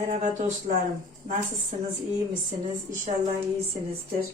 Merhaba dostlarım. Nasılsınız? iyi misiniz? İnşallah iyisinizdir.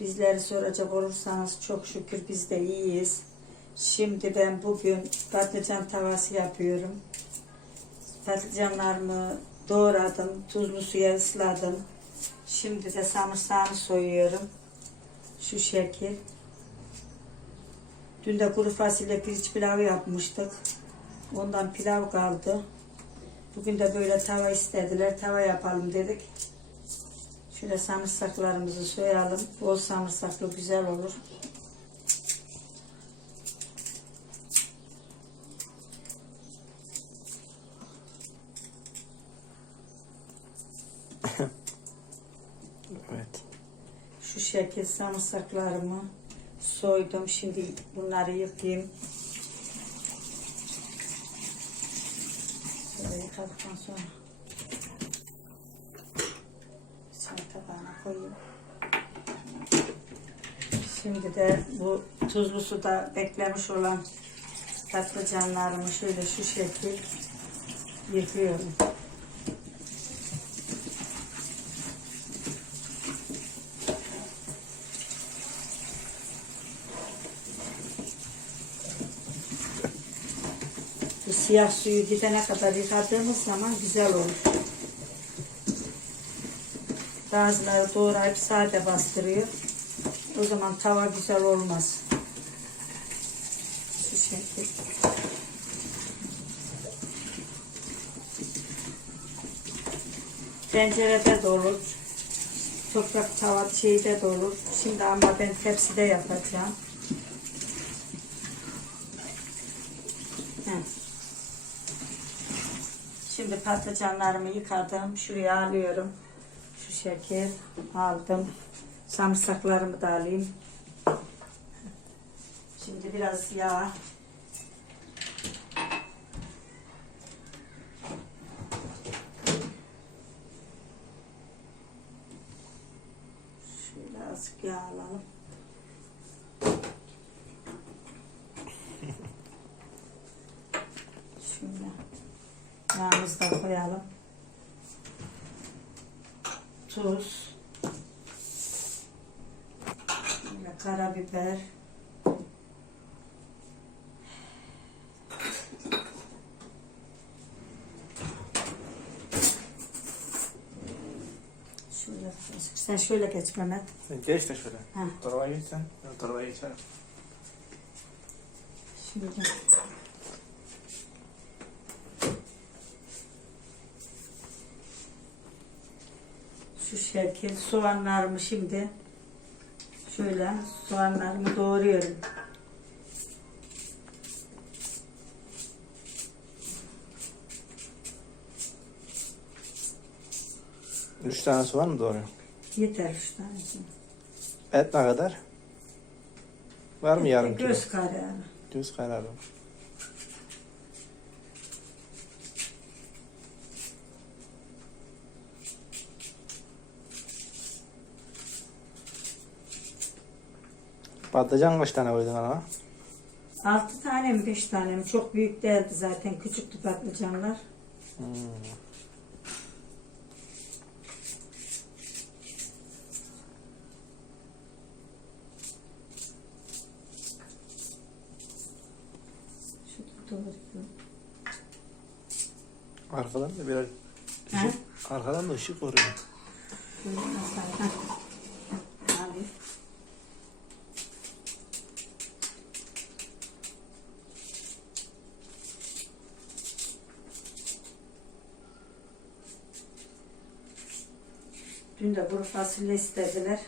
Bizleri soracak olursanız çok şükür biz de iyiyiz. Şimdi ben bugün patlıcan tavası yapıyorum. Patlıcanlarımı doğradım. Tuzlu suya ısladım. Şimdi de samırsağını soyuyorum. Şu şekil. Dün de kuru fasulye pirinç pilavı yapmıştık. Ondan pilav kaldı. Bugün de böyle tava istediler. Tava yapalım dedik. Şöyle samırsaklarımızı soyalım. Bol samırsaklı güzel olur. Evet. Şu şekil samırsaklarımı soydum. Şimdi bunları yıkayayım. Şöyle yıkadıktan sonra çay tabağına koyayım. Şimdi de bu tuzlu suda beklemiş olan patlıcanlarımı şöyle şu şekil yıkıyorum. Bu siyah suyu gidene kadar yıkadığımız zaman güzel olur. Bazıları doğrayıp sade bastırıyor. O zaman tava güzel olmaz. Şu şekil. Tencerede de olur. Toprak tava şeyde de olur. Şimdi ama ben tepside yapacağım. Heh. Patlıcanlarımı yıkadım. Şuraya alıyorum. Şu şekil aldım. Samırsaklarımı da alayım. Şimdi biraz yağ. Şöyle azıcık yağ alalım. Şöyle yağımızı da koyalım. Tuz. Şöyle karabiber. Şöyle, sen şöyle geç Mehmet. Sen geç de şöyle. Ha. Torbaya geç sen. Torbaya geçerim. Şimdi. Şu şekil soğanlarımı şimdi şöyle soğanlarımı doğruyorum. Üç tane soğan mı doğruyor? Yeter üç tanesi. Et ne kadar? Var mı yarım kilo? Göz kararı. Göz kararı. Patlıcan kaç tane koydun ana? Altı tane mi beş tane mi? Çok büyük değildi zaten. Küçüktü patlıcanlar. Hmm. Arkadan da biraz Ha? ışık, arkadan da ışık vuruyor. Kuru fasulye istediler.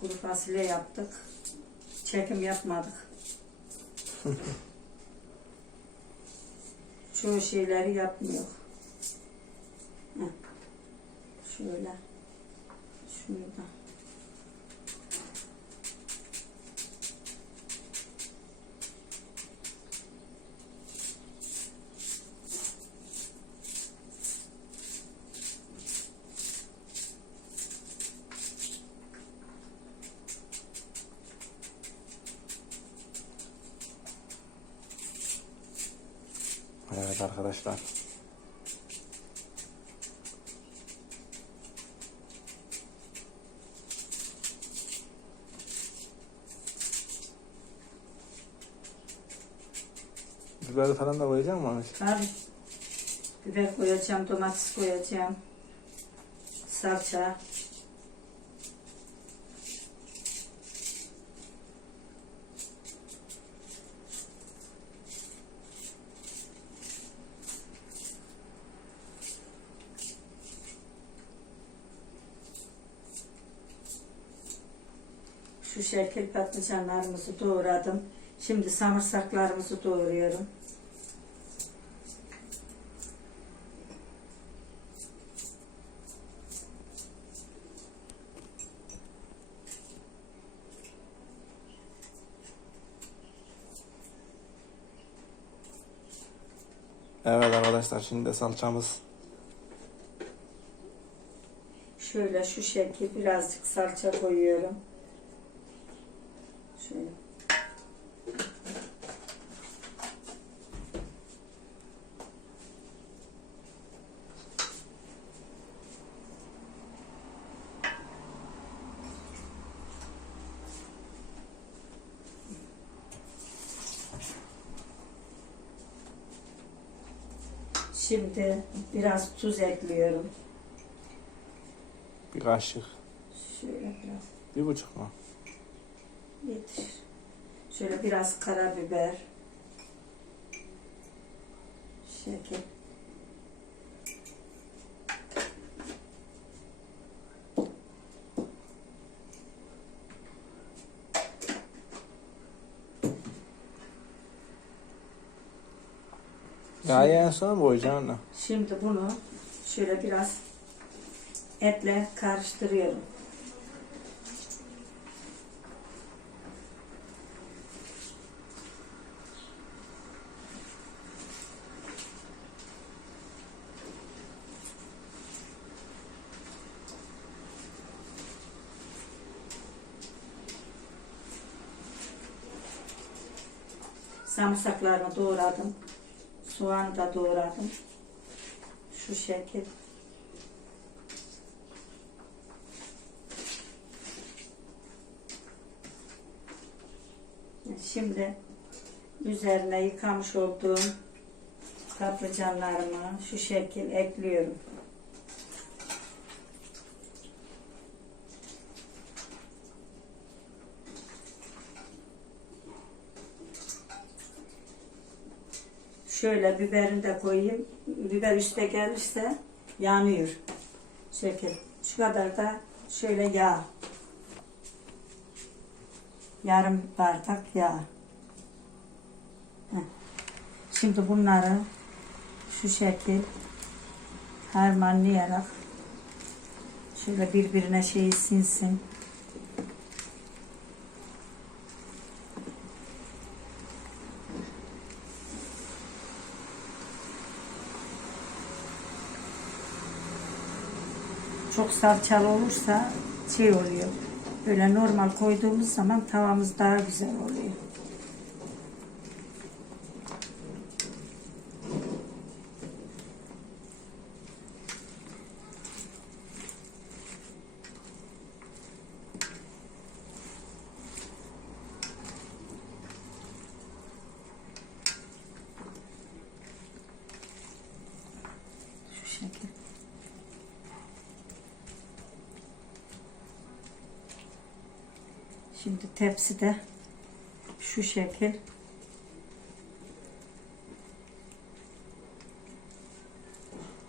Kuru fasulye yaptık. Çekim yapmadık. Çoğu şeyleri yapmıyor. Şöyle. Şunu arkadaşlar. Biberi falan da koyacak mısın? Tabii. Biber koyacağım, domates koyacağım. Salça. Şu şekil patlıcanlarımızı doğradım. Şimdi samırsaklarımızı doğruyorum. Evet arkadaşlar şimdi de salçamız. Şöyle şu şekil birazcık salça koyuyorum. Şöyle. Şimdi biraz tuz ekliyorum. Bir kaşık. Şöyle biraz. Bir buçuk mu? Yetişir. Şöyle biraz karabiber. En son mu koyacaksın anne? Şimdi bunu şöyle biraz etle karıştırıyorum. Sarımsaklarımı doğradım. Soğanı da doğradım. Şu şekil. Şimdi üzerine yıkamış olduğum patlıcanlarımı şu şekil ekliyorum. Şöyle biberini de koyayım. Biber üste gelirse yanıyor. Şekil. Şu kadar da şöyle yağ. Yarım bardak yağ. Şimdi bunları şu şekil harmanlayarak şöyle birbirine şey sinsin. Çok salçalı olursa şey oluyor. Böyle normal koyduğumuz zaman tavamız daha güzel oluyor. Şu şekil. Şimdi tepside şu şekil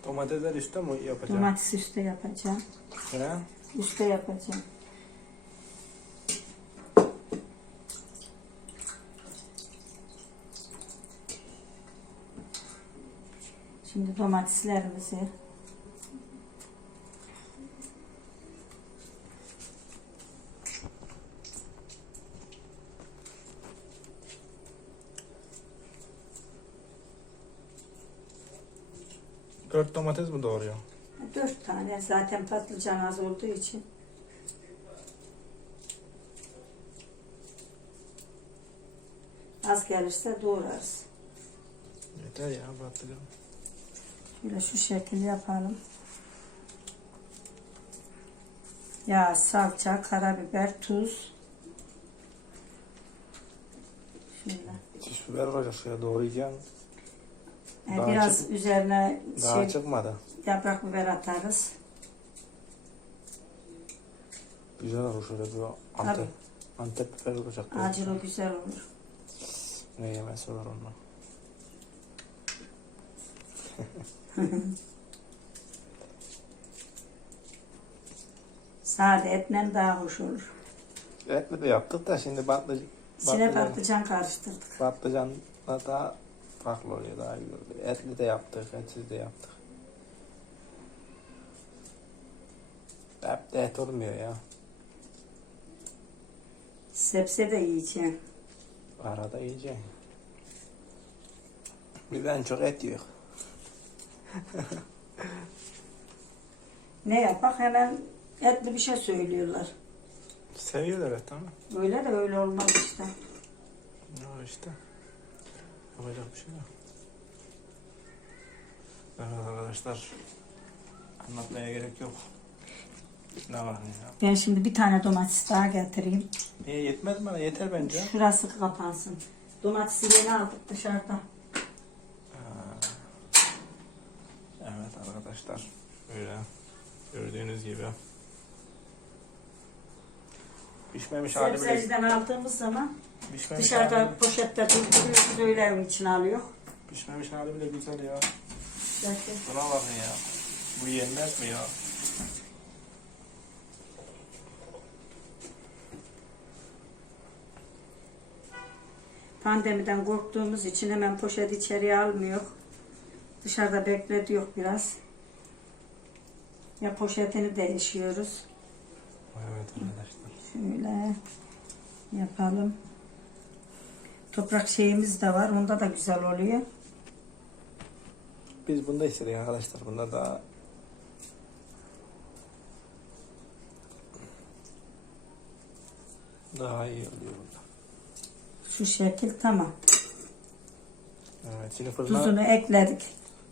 Domatesler üstte mi yapacağım? domates üstte yapacağım. He? Üstte yapacağım. Şimdi domateslerimizi Dört domates mi doğruyor? dört tane zaten patlıcan az olduğu için az gelirse doğrarız. Yeter ya patlıcan. Şöyle şu şekil yapalım. Yağ, salça, karabiber, tuz. Şöyle. Süs biber olacak şöyle doğrayacağım. E, Daha biraz çık- üzerine Daha şey, çıkmadı. yaprak biber atarız. Güzel olur şöyle bir Antep, Antep biber olacak. böyle. Acılı güzel olur. Ne yemesi var onunla. Sade etle daha hoş olur. Etli de yaptık da şimdi patlıcan, İçine Patlıcan. patlıcan karıştırdık. patlıcanla daha farklı oluyor daha güzel oluyor. Etli de yaptık, etsiz de yaptık. Hep de et olmuyor ya. Sebze de yiyeceğim. Arada yiyeceğim. Biz en çok et yiyor. Ne yapak hemen etli bir şey söylüyorlar. Seviyorlar et ama. Öyle de öyle olmaz işte. Ya işte. Yapacak bir şey yok. Evet arkadaşlar. Anlatmaya gerek yok. Ne var ne ya? Ben şimdi bir tane domates daha getireyim. Niye yetmez mi bana? Yeter bence. Şurası kapansın. Domatesi yeni aldık dışarıda. Evet arkadaşlar. Böyle gördüğünüz gibi. Pişmemiş hali bile, Sebzeciden aldığımız zaman pişmemiş, dışarıda hali, poşette durduruyoruz öyle evin için alıyor. pişmemiş hali bile güzel ya. Belki Buna bakın ya. Bu yenmez mi ya? pandemiden korktuğumuz için hemen poşet içeriye almıyor. Dışarıda bekletiyor biraz. Ya poşetini değişiyoruz. Evet arkadaşlar. Şöyle yapalım. Toprak şeyimiz de var. Onda da güzel oluyor. Biz bunda istedik arkadaşlar. Bunda daha daha iyi oluyor bunda. Şu şekil tamam. Evet şimdi fırına, Tuzunu ekledik.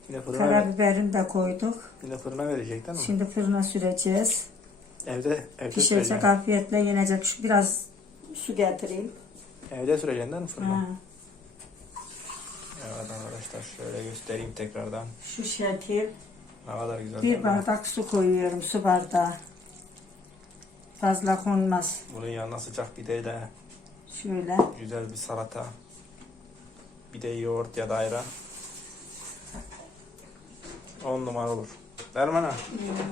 yine fırına, Karabiberini de koyduk. yine fırına verecek değil mi? Şimdi fırına süreceğiz. Evde, evde Pişecek süreceksin. afiyetle yenecek. Şu biraz su getireyim. Evde mi fırına? Ha, Evet arkadaşlar şöyle göstereyim tekrardan. şu şekil. Ne kadar güzel. Bir bardak su koyuyorum. Su bardağı. Fazla konmaz. Bunun yanına sıcak de Şöyle. güzel bir salata. Bir de yoğurt ya da ayran. 10 numara olur. Derman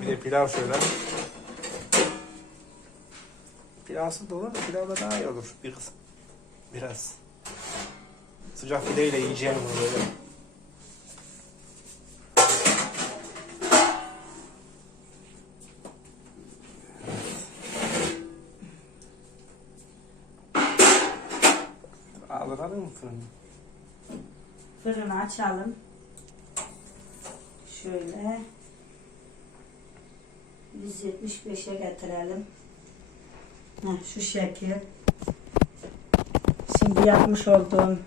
Bir de pilav şöyle. Pilavsız da olur da pilav da daha iyi olur. Bir kısım. Biraz. Sıcak pideyle yiyeceğim bunu böyle. Aldıralım mı fırını? Fırını açalım. Şöyle. 175'e getirelim. Heh, şu şekil. Şimdi yapmış olduğum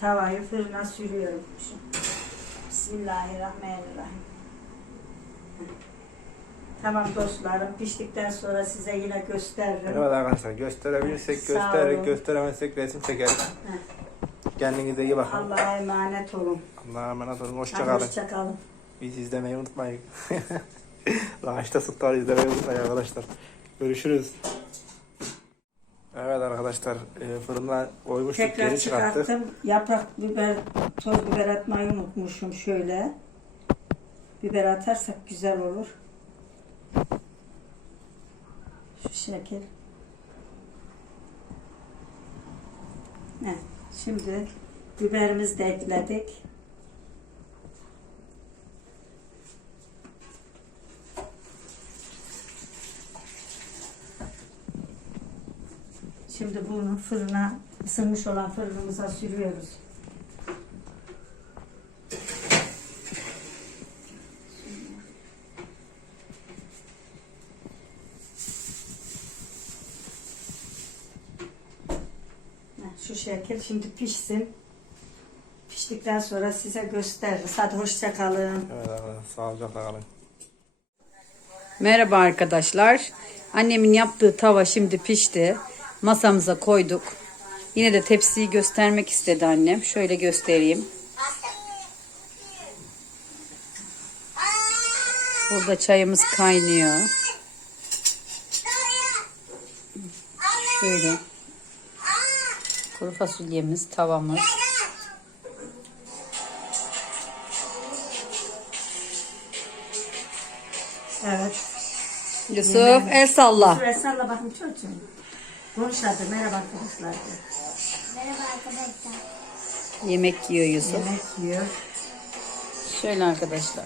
tavayı fırına sürüyorum. Şu. Bismillahirrahmanirrahim. Heh. Tamam dostlarım piştikten sonra size yine gösteririm. Evet arkadaşlar gösterebilirsek Sağ göstererek olun. gösteremezsek resim çekeriz. Kendinize iyi bakın. Allah'a emanet olun. Allah'a emanet olun. Hoşçakalın. Hoşçakalın. Bizi izlemeyi unutmayın. Raşta Sultan izlemeyi unutmayın arkadaşlar. Görüşürüz. Evet arkadaşlar e, fırından koymuştuk Tekrar geri çıkarttık. çıkarttım. Yaprak biber, toz biber atmayı unutmuşum şöyle. Biber atarsak güzel olur. Şu şekil. Evet, şimdi biberimizi de ekledik. Şimdi bunu fırına, ısınmış olan fırınımıza sürüyoruz. Şu şekil şimdi pişsin. Pişti Piştikten sonra size gösteririz. Hadi hoşça kalın. Evet sağlıcakla kalın. Merhaba arkadaşlar. Annemin yaptığı tava şimdi pişti. Masamıza koyduk. Yine de tepsiyi göstermek istedi annem. Şöyle göstereyim. Burada çayımız kaynıyor. Şöyle. Kuru fasulyemiz, tavamız. Evet. Yusuf el salla. Şuraya salla bakın çocuğum. Konuş hadi merhaba arkadaşlar. Merhaba arkadaşlar. Yemek yiyor Yusuf. Yemek yiyor. Şöyle arkadaşlar.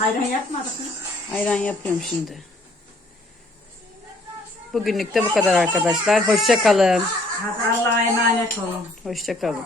Ayran yapmadık mı? Ayran yapıyorum şimdi. Bugünlük de bu kadar arkadaşlar. Hoşça kalın. Allah'a emanet olun. Hoşça kalın.